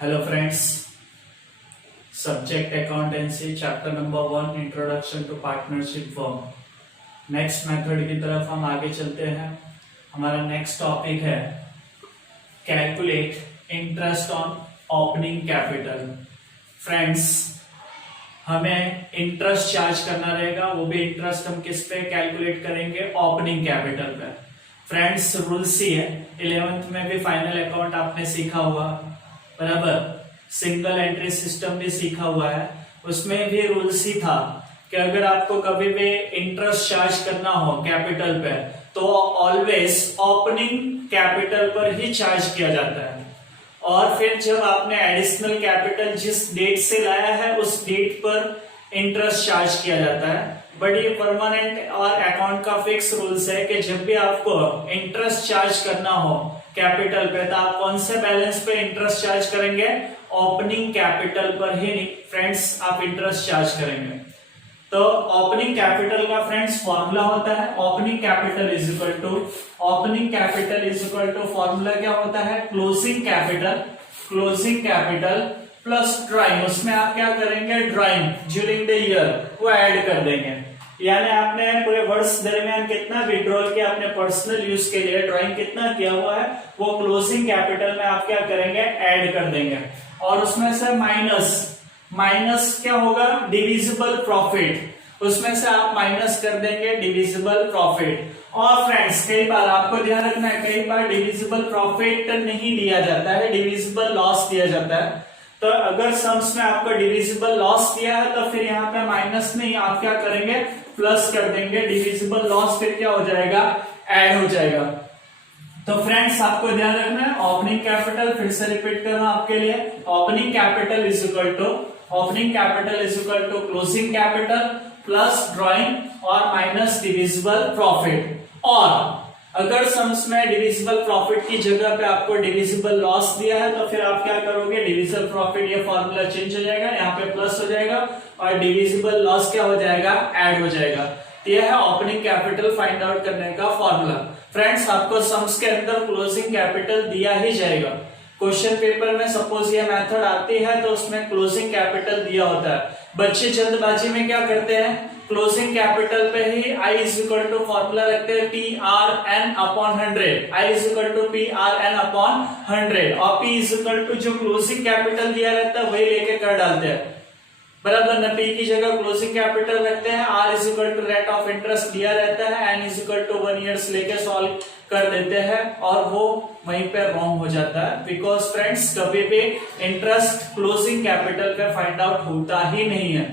Hello friends, subject accountancy chapter number 1 introduction to partnership firm. Next method की तरफ हम आगे चलते हैं। हमारा नेक्स्ट टॉपिक है calculate interest on opening capital. Friends, हमें इंटरेस्ट चार्ज करना रहेगा, वो भी इंटरेस्ट हम किस पे कैलकुलेट करेंगे? ओपनिंग कैपिटल पे। फ्रेंड्स, रूल्स ही है, 11th में भी फाइनल अकाउंट आपने सीखा हुआ, बराबर, सिंगल एंट्री सिस्टम भी सीखा हुआ है। उसमें भी रूल्स ही था कि अगर आपको कभी भी इंटरेस्ट चार्ज करना हो कैपिटल पे तो ऑलवेज ओपनिंग कैपिटल पर ही चार्ज किया जाता है, और फिर जब आपने एडिशनल कैपिटल जिस डेट से लाया है उस डेट पर इंटरेस्ट चार्ज किया जाता है। बट ये परमानेंट और अकाउंट का फिक्स रूल्स है कि जब भी आपको इंटरेस्ट चार्ज करना हो कैपिटल पे तो आप कौन से बैलेंस पे इंटरेस्ट चार्ज करेंगे? ओपनिंग कैपिटल पर ही फ्रेंड्स आप इंटरेस्ट चार्ज करेंगे। तो ओपनिंग कैपिटल का फ्रेंड्स फॉर्मूला होता है opening capital is equal to formula क्या होता है? Closing capital plus drawing. उसमें आप क्या करेंगे? ड्राइंग ड्यूरिंग द ईयर वो ऐड कर देंगे, यानी आपने पूरे वर्ष दरमियान कितना विड्रॉल किया अपने पर्सनल यूज के लिए, ड्राइंग कितना किया हुआ है, वो क्लोजिंग कैपिटल में आप क्या करेंगे? ऐड कर देंगे। और उसमें से माइनस क्या होगा? डिविजिबल प्रॉफिट, उसमें से आप माइनस कर देंगे डिविजिबल प्रॉफिट। और फ्रेंड्स, कई बार आपको ध्यान रखना है, कई बार डिविजिबल प्रॉफिट नहीं दिया जाता है, डिविजिबल लॉस दिया जाता है। तो अगर सम्स में आपको डिविजिबल लॉस दिया है तो फिर यहाँ पे माइनस नहीं, आप क्या करेंगे? प्लस कर देंगे। डिविजिबल लॉस फिर क्या हो जाएगा? ऐड हो जाएगा। तो फ्रेंड्स, आपको ध्यान रखना है ओपनिंग कैपिटल, फिर से रिपीट करना आपके लिए, opening capital is equal to closing capital plus drawing और माइनस डिविजिबल प्रॉफिट। और अगर सम्स में डिविजिबल प्रॉफिट की जगह पे आपको डिविजिबल लॉस दिया है तो फिर आप क्या करोगे? डिविजिबल प्रॉफिट, ये फॉर्मूला चेंज हो जाएगा, यहाँ पे प्लस हो जाएगा और डिविजिबल लॉस क्या हो जाएगा? ऐड हो जाएगा। तो यह है ओपनिंग कैपिटल फाइंड आउट करने का फॉर्मूला। फ्रेंड्स, आपको सम्स के अंदर क्लोजिंग कैपिटल दिया ही जाएगा। क्वेश्चन पेपर में सपोज ये मेथड आती है तो उसमें क्लोजिंग कैपिटल दिया होता है। बच्चे जल्दबाजी में क्या करते हैं? क्लोजिंग कैपिटल पे ही I is equal to formula रखते हैं PRN upon 100, I is equal to PRN upon 100, और P इज इक्वल टू जो क्लोजिंग कैपिटल दिया रहता है वही लेके कर डालते हैं, बराबर ना। P की जगह क्लोजिंग कैपिटल रखते हैं, R is equal to rate of interest दिया रहता है, N is equal to 1 years लेके सॉल्व कर देते हैं, और वो वहीं पे रॉन्ग हो जाता है। बिकॉज फ्रेंड्स, कभी भी इंटरेस्ट क्लोजिंग कैपिटल पे फाइंड आउट होता ही नहीं है,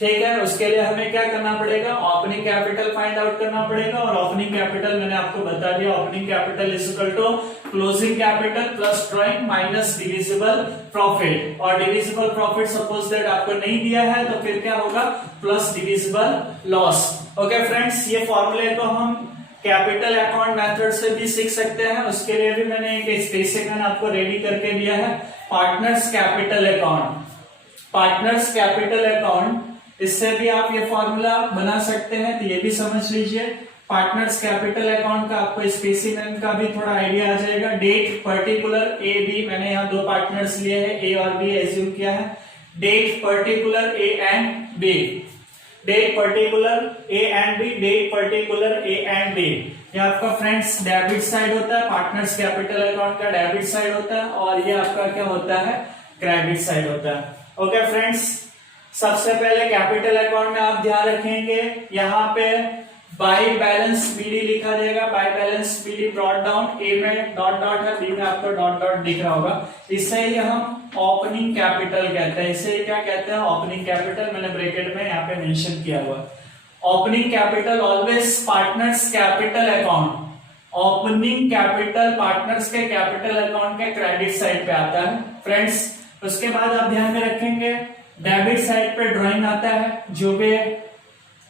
ठीक है। उसके लिए हमें क्या करना पड़ेगा? ओपनिंग कैपिटल फाइंड आउट करना पड़ेगा। और ओपनिंग कैपिटल मैंने आपको बता दिया, opening capital is equal to closing capital plus drawing minus divisible profit. और डिविजिबल प्रॉफिट सपोज दैट आपको नहीं दिया है तो फिर क्या होगा? Plus divisible loss. Okay friends, ये फॉर्मूले को हम कैपिटल अकाउंट मेथड से भी सीख सकते हैं। उसके लिए भी मैंने एक स्पेसिफिक आपको रेडी करके दिया है, पार्टनर्स कैपिटल अकाउंट। इससे भी आप ये फॉर्मूला बना सकते हैं, तो ये भी समझ लीजिए। पार्टनर्स कैपिटल अकाउंट का आपको स्पेसिफिक का भी थोड़ा आइडिया आ जाएगा। डेट पर्टिकुलर ए बी, मैंने यहाँ दो पार्टनर्स लिए हैं, ए और बी एज्यूम किया है। Date particular A and B, date particular A and B, date particular A and B. ये आपका फ्रेंड्स डेबिट साइड होता है, पार्टनर्स कैपिटल अकाउंट का डेबिट साइड होता है, और ये आपका क्या होता है? क्रेडिट साइड होता है। ओके फ्रेंड्स, सबसे पहले कैपिटल अकाउंट में आप ध्यान रखेंगे, यहाँ पे बाय बैलेंस बीडी लिखा जाएगा, by balance BD brought down, A में डॉट डॉट है, बी में आपको डॉट डॉट दिख रहा होगा। इसे ही हम ओपनिंग कैपिटल कहते हैं। इसे क्या कहते हैं? Opening capital. मैंने ब्रैकेट में यहाँ पे मेंशन किया हुआ। Opening capital always partners capital account, opening capital partners के कैपिटल अकाउंट के क्रेडिट साइड पे आता है फ्रेंड्स। उसके बाद आप ध्यान में रखेंगे डेबिट साइड पे ड्राइंग आता है, जो भी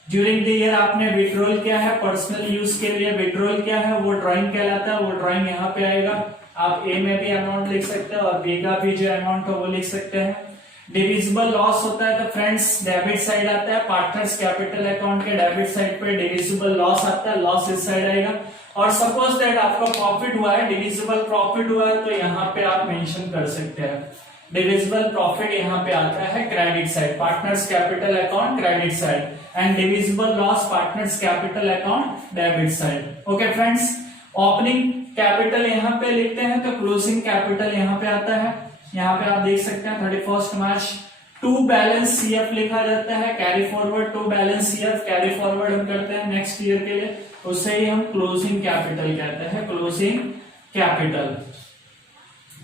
ड्यूरिंग द ईयर आपने विड्रॉल किया है, पर्सनल यूज के लिए विड्रॉल किया है, वो ड्राइंग कहलाता है। वो ड्राइंग यहाँ पे आएगा। आप ए में भी अमाउंट लिख सकते हैं और बी का भी जो अमाउंट हो वो लिख सकते हैं। डिविजिबल लॉस होता है तो फ्रेंड्स डेबिट साइड आता है, पार्टनर्स कैपिटल अकाउंट के डेबिट साइड पे डिविजिबल लॉस आता है, लॉस इस साइड आएगा। और सपोज दैट आपका प्रॉफिट हुआ है, डिविजिबल प्रॉफिट हुआ है, तो यहाँ पे आप मेंशन कर सकते हैं। डिविजिबल प्रॉफिट यहाँ पे आता है credit side, partners capital account credit side, and divisible loss partners capital account debit side. Okay friends, opening capital यहाँ पे लिखते हैं तो क्लोजिंग कैपिटल यहाँ पे आता है। यहाँ पे आप देख सकते हैं 31 मार्च टू बैलेंस सीएफ लिखा जाता है, carry forward to balance CF, carry forward हम करते हैं नेक्स्ट ईयर के लिए, उसे ही हम क्लोजिंग कैपिटल कहते हैं, क्लोजिंग कैपिटल।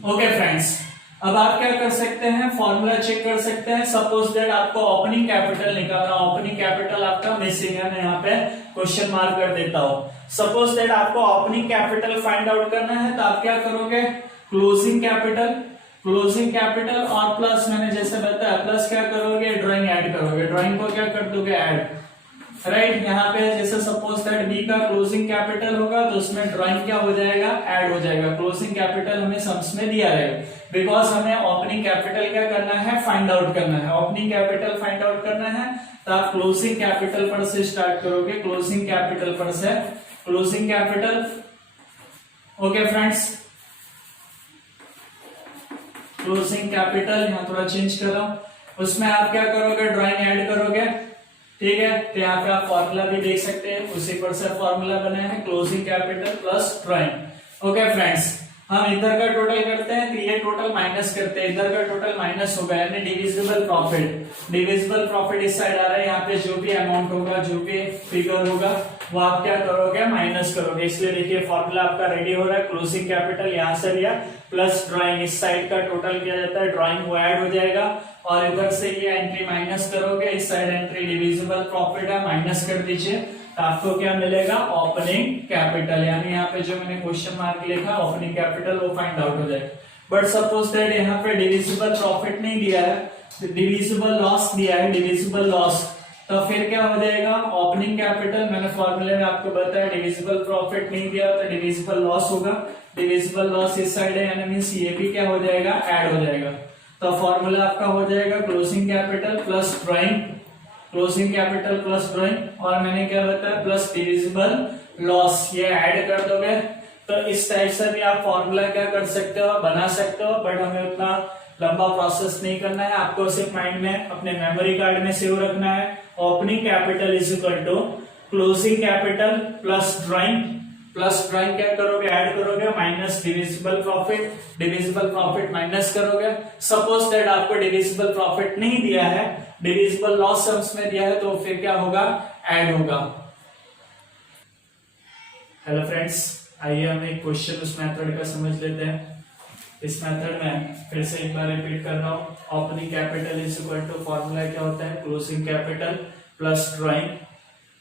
ओके फ्रेंड्स, अब आप क्या कर सकते हैं, फॉर्मूला चेक कर सकते हैं। सपोज दैट आपको ओपनिंग कैपिटल निकालना, ओपनिंग कैपिटल आपका मिसिंग है, मैं यहाँ पे क्वेश्चन मार्क कर देता हूं। सपोज दैट आपको ओपनिंग कैपिटल फाइंड आउट करना है तो आप क्या करोगे, क्लोजिंग कैपिटल, क्लोजिंग कैपिटल और प्लस मैंने जैसे बताया प्लस क्या करोगे, ड्राइंग ऐड करोगे, ड्राइंग को क्या कर दोगे, ऐड, राइट। यहाँ पे जैसे सपोज दैट बी का क्लोजिंग कैपिटल होगा तो उसमें ड्राइंग क्या हो जाएगा, ऐड हो जाएगा। क्लोजिंग कैपिटल हमें सम्स में दिया रहेगा, बिकॉज हमें ओपनिंग कैपिटल क्या करना है, फाइंड आउट करना है। ओपनिंग कैपिटल फाइंड आउट करना है तो आप क्लोजिंग कैपिटल पर से स्टार्ट करोगे, क्लोजिंग कैपिटल पर से, closing capital. Okay friends, closing capital यहाँ थोड़ा चेंज कर रहा हूं, उसमें आप क्या करोगे, ड्राइंग ऐड करोगे, ठीक है। तो यहाँ पे आप फॉर्मूला भी देख सकते हैं, उसी पर से फॉर्मूला बना है, closing capital plus drawing. Okay friends, हम इधर का टोटल करते हैं तो ये टोटल माइनस करते हैं, इधर का टोटल माइनस होगा, यानी डिविजिबल प्रॉफिट, डिविजिबल प्रॉफिट इस साइड आ रहा है, यहाँ पे जो भी अमाउंट होगा, जो भी फिगर होगा वो आप क्या करोगे, माइनस करोगे। इसलिए देखिए फॉर्मूला आपका रेडी हो रहा है, क्लोजिंग कैपिटल यहाँ से लिया प्लस ड्राइंग, इस साइड का टोटल किया जाता है, ड्राइंग वो ऐड हो जाएगा और इधर से ये एंट्री माइनस करोगे, इस साइड एंट्री डिविजिबल प्रॉफिट है, माइनस कर दीजिए तो आपको क्या मिलेगा, ओपनिंग कैपिटल, यानी यहाँ पे जो मैंने क्वेश्चन मार्क लिखा ओपनिंग कैपिटल वो फाइंड आउट हो जाएगा। बट सपोज दैट यहाँ पे डिविजिबल प्रॉफिट नहीं दिया है, डिविजिबल लॉस दिया है, डिविजिबल लॉस, तो फिर क्या हो जाएगा, ओपनिंग कैपिटल, मैंने फॉर्मूले में आपको बताया डिविजिबल प्रॉफिट नहीं दिया तो डिविजिबल लॉस होगा, डिविजिबल लॉस इस साइड है, यानी मींस ये भी क्या हो जाएगा, ऐड हो जाएगा। तो फॉर्मूला आपका हो जाएगा closing capital plus drawing, closing capital plus drawing, और मैंने क्या बताया प्लस डिविजिबल लॉस, ये ऐड कर दोगे। तो इस टाइप से भी आप फॉर्मूला क्या कर सकते हो, बना सकते हो, बट हमें उतना लंबा प्रोसेस नहीं करना है, आपको सिर्फ माइंड में अपने मेमोरी कार्ड में सेव रखना है। Opening capital is equal to closing capital plus drawing, plus drawing क्या करोगे, ऐड करोगे, minus divisible profit, divisible profit minus करोगे। सपोज दैट आपको डिविजिबल प्रॉफिट नहीं दिया है, डिविजिबल लॉस सम्स में दिया है, तो फिर क्या होगा, ऐड होगा। हेलो फ्रेंड्स, आइए हम एक क्वेश्चन उस मेथड का समझ लेते हैं। इस मेथड में फिर से एक बार रिपीट कर रहा हूँ, opening capital is equal to formula क्या होता है, closing capital plus drawing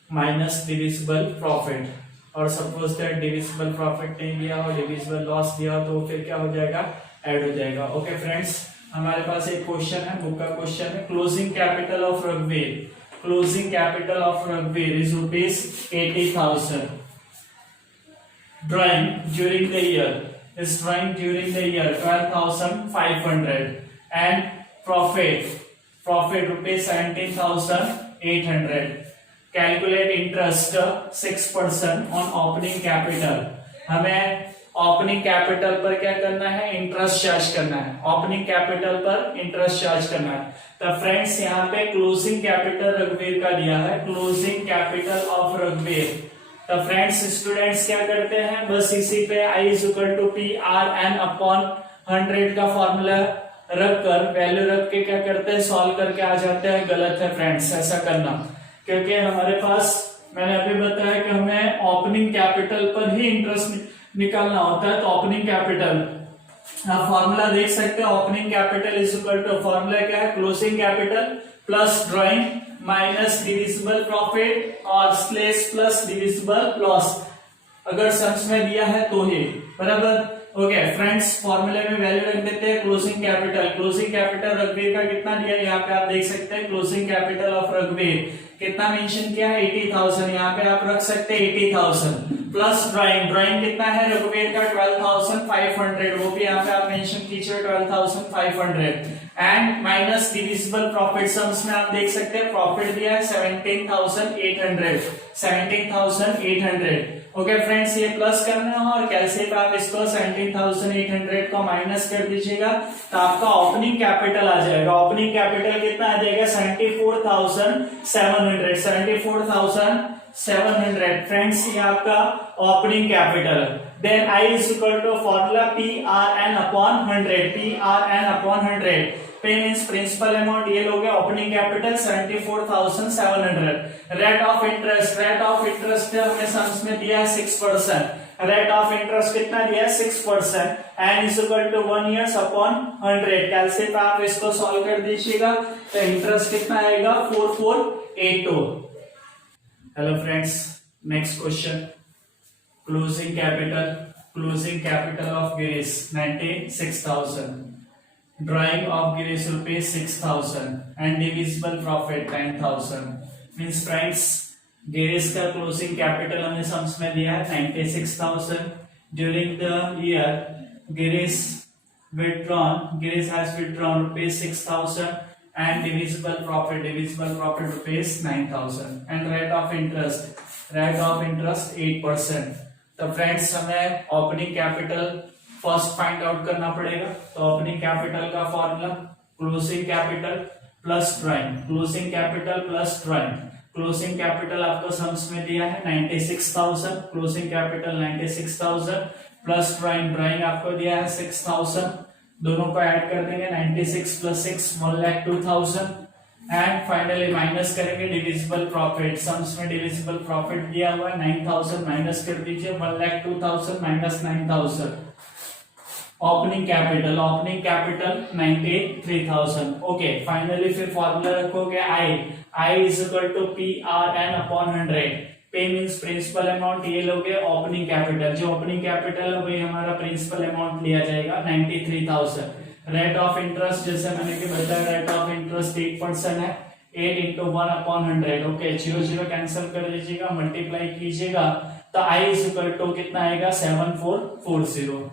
minus divisible profit, और सपोज दैट डिविजिबल प्रॉफिट नहीं दिया हो, डिविजिबल लॉस दिया हो, तो फिर क्या हो जाएगा, ऐड हो जाएगा। ओके फ्रेंड्स, हमारे पास एक क्वेश्चन है, बुक का क्वेश्चन है, क्लोजिंग कैपिटल ऑफ रघुवीर, क्लोजिंग कैपिटल ऑफ रघुवीर is ₹80,000, drawing during the year is drawing during the year 12,500 and profit ₹17,800. Calculate interest 6% on opening capital. हमें ओपनिंग कैपिटल पर क्या करना है, इंटरेस्ट चार्ज करना है, ओपनिंग कैपिटल पर इंटरेस्ट चार्ज करना है। तो फ्रेंड्स यहाँ पे क्लोजिंग कैपिटल रघुवीर का दिया है, क्लोजिंग कैपिटल ऑफ रघुवीर। तो फ्रेंड्स स्टूडेंट्स क्या करते हैं, बस इसी पे I is equal to PRN upon 100 का फॉर्मूला रखकर वैल्यू रख के क्या करते हैं, सॉल्व करके आ जाते हैं। गलत है फ्रेंड्स ऐसा करना, क्योंकि हमारे पास मैंने अभी बताया कि हमें ओपनिंग कैपिटल पर ही इंटरेस्ट निकालना होता है। तो ओपनिंग कैपिटल आप फॉर्मूला देख सकते हैं, opening capital is equal to, formula क्या है, closing capital plus drawing minus divisible profit और स्लेश प्लस डिविजिबल लॉस, अगर सम्स में दिया है तो ही, बराबर। ओके फ्रेंड्स, फॉर्मूले में वैल्यू रख देते हैं क्लोजिंग कैपिटल, क्लोजिंग कैपिटल रघुवीर का कितना दिया है यहाँ पे आप देख सकते हैं, क्लोजिंग कैपिटल ऑफ रघुवीर कितना मेंशन किया है 80,000, यहाँ पे आप रख सकते हैं 80,000 प्लस ड्राइंग, ड्राइंग कितना है रघुवीर का 12,500, वो भी यहाँ पे आप मेंशन कीजिए 12,500 and minus divisible profit sums में आप देख सकते हैं प्रॉफिट दिया है 17,800 ओके फ्रेंड्स, ये प्लस करना है और कैसे पे आप इसको 17,800 को माइनस कर दीजिएगा तो आपका ओपनिंग कैपिटल आ जाएगा। ओपनिंग कैपिटल कितना आ जाएगा 74,700 फ्रेंड्स, ये आपका opening capital. Then I is equal to formula PRN upon 100, P means principal amount, ये लोग opening capital 74,700। Rate of interest हमने सम्स में दिया है 6%, रेट ऑफ इंटरेस्ट कितना दिया है 6% N is equal to 1 years upon 100। कैलसी पे आप इसको सॉल्व कर दीजिएगा तो इंटरेस्ट कितना आएगा 4482। Hello friends, next question, closing capital of Girish 96,000, drying of Girish rupees 6,000 and divisible profit 9,000। Means friends, Girish का क्लोजिंग कैपिटल हमने सम्स में दिया है 96,000। During the year Girish has withdrawn rupees 6,000 and divisible profit rupees 9,000 and rate of interest 8%। तो friends, हमें opening capital first find out करना पड़ेगा। तो ओपनिंग कैपिटल का formula closing capital plus drawing, closing capital आपको सम्स में दिया है 96,000, क्लोजिंग कैपिटल 96,000 प्लस ड्राइंग आपको दिया है 6,000, दोनों को ऐड कर देंगे 96 प्लस 6 1,02,000 एंड फाइनली माइनस करेंगे डिविजिबल प्रॉफिट। सम्स में डिविजिबल प्रॉफिट दिया हुआ है 9,000, माइनस कर दीजिए 1,02,000 minus 9,000। Opening capital 93,000। Okay, finally फिर फॉर्मूला रखोगे I is equal to PRN upon 100। P means principal amount, ये लोगे ओपनिंग कैपिटल, जो ओपनिंग कैपिटल है वही हमारा प्रिंसिपल अमाउंट लिया जाएगा 93,000। रेट ऑफ इंटरेस्ट जैसे मैंने कि बताया, रेट ऑफ इंटरेस्ट 8% है, 8 इंटू 1 अपॉन 100। ओके, 0 कैंसिल कर दीजिएगा, मल्टीप्लाई कीजिएगा तो आई इज इक्वल टू कितना आएगा 7440।